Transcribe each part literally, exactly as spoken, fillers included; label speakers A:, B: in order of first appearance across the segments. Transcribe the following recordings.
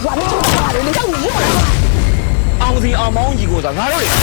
A: ဘာလို့ကြောက်တာလဲကြောက်နေရ
B: အောင်စီအောင်မောင်းကြီးကိုသာငါတို့လေ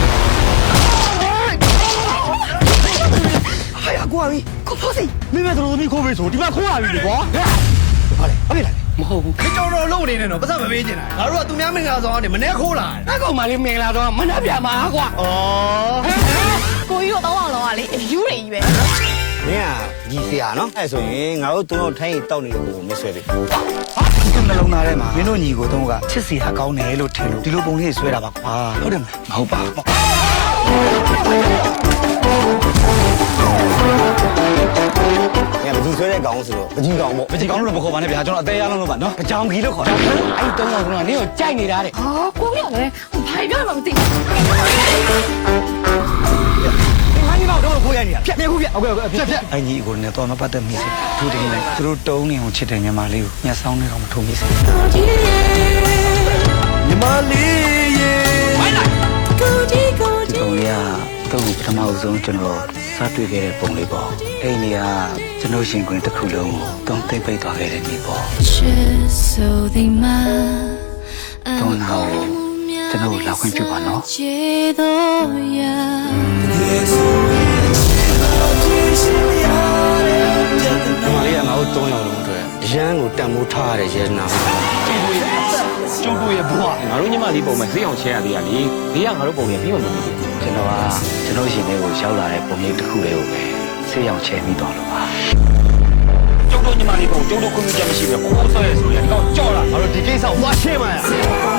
A: ဟာရကွာပြီကိုဖို့စီ
B: မင်းမတို့သမီးခိုးပေးဆိုဒီမှာခိုးရပြီလေကွာ
A: ဟာလေဟုတ်ပြီလား
B: မဟုတ်ဘူး
C: ခေတော်တော်လုံးနေနေတော့ပတ်စံမပေးချင်တာငါတို့ကသူများမင်္ဂလာဆောင်ကနေမနေ့ခိုးလာ
B: အဲ့ကောင်မလေးမင်္ဂလာတော့မနှက်ပြမှာကွာ
C: ဩ
A: ကိုကြီးတော့တောင်းအောင်လောကလေအယူတွေကြီးပဲ
C: မင်းကကြီးစရာနော်အဲ့ဆိုရင်ငါတို့သုံးတော့ထိုင်းရီတောက်နေတဲ့ကိုမဆွဲပြီ
B: ဟာဒီကနှလုံးသားထဲမှာမင်းတို့ညီကိုသုံးကချစ်စီဟာကောင်းတယ်လို့ထင်လို့ဒီလိုပုံလေးဆွဲတာပါကွာဟုတ်တယ်မလားမဟုတ်ပါဘူး
C: ငါဘယ်သူဆွဲတဲ့ကောင်ဆိုတော့ပကြီးကောင်ပေါ့
B: ပကြီးကောင်လို့မခေါ်ပါနဲ့ဗျာကျွန်တော်အသေးရအောင်လို့ပါနော်ပကြောင်ကြီးလို့ခေါ်တာအဲ့တုံးကောင်ကနင်းကိုကြိုက်နေတာတဲ့
A: ဟာကိုကြီးကလည်းဘာပြောမှမသိ
B: တော့ကိုရနေရဖြတ်ပြခုဖြတ်ဟုတ်ကဲ့ဖြတ်ဖြတ်အညီကိုလည်းတော့မပတ်သက်မိစေသူတင်နေသူတို့တုံးနေအောင်ချစ်တဲ့ညီမလေးကိုညှက်ဆောင်နေတော့မထုံမိစေညီမလေးရေဝိုင်းလိုက်ကိုကြီးကိုကြီးပုံရတော့ပထမအဆုံးကျွန်တော်စားတွေ့ခဲ့တဲ့ပုံလေးပေါ့အဲ့ဒီကကျွန်တော်ရှင်ခွင်တစ်ခုလုံးကိုတုံးသိမ့်ပိတ်သွားခဲ့တဲ့နေ့ပေါ့တော့နောက်ကျွန်တော်လာခွင့်ပြုပါနော်မလေးကငါတို့သုံးယောက်လုံးအတွက်ရန်ကိုတန်မိုးထားရတဲ့ရဲနာကျုပ်တို့ရဲ့ဘွားငါတို့ညီမလေးပုံမဲ့ဈေးအောင်ချဲရသေးရလေဈေးကငါတို့ပုံရဲ့ပြီးမှမပြီးဘူးကျွန်တော်ကကျွန်တော်ရှင်လေးကိုရောက်လာတဲ့ပုံလေးတစ်ခုလေးကိုပဲဈေးအောင်ချဲပြီးတော့လို့ပါကျုပ်တို့ညီမလေးပုံကျုပ်တို့ခွင့်ပြုချက်မရှိဘူးခိုးဆွဲဆိုရင်ဒီကောင်ကြော့လာငါတို့ဒီကိစ္စကိုသွားရှင်းမှာရ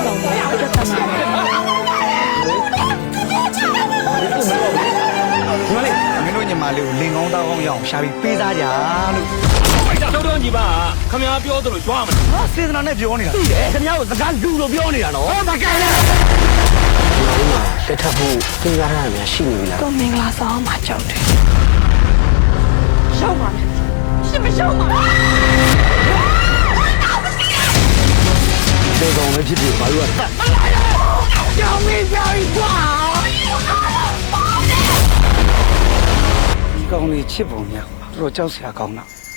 B: ညီမလေးမင်းတို့ညီမလေးကိုလင်ကောင်းတောင်းအောင်ရအောင်ရှာပြီးပေးစားကြလို့ကျောက်တော့ညီမခမပြောသလိုကြွားမလားဟာစေတနာနဲ့ပြောနေတာသိတယ်ခမကိုစကားလူလိုပြောနေတာနော်ဟောမကဲလေ
C: တက်ထပ်ဖို့စဉ်းစားရမှာရှိနေပြီလား
A: တော့မင်္ဂလာဆောင်မှာကြောက်တယ်ရှောက်ပါမယ်ရှင်မရှောက်ပါ
C: ဒီကောင်လည်းဖြစ်ဖြစ်ဘာလို့လဲ
A: ကြောင်မင်းကြောင်ကွာ
B: ဒီကောင်လေးချစ်ပုံများတော်တော်ကြောက်စရာကောင်းတာ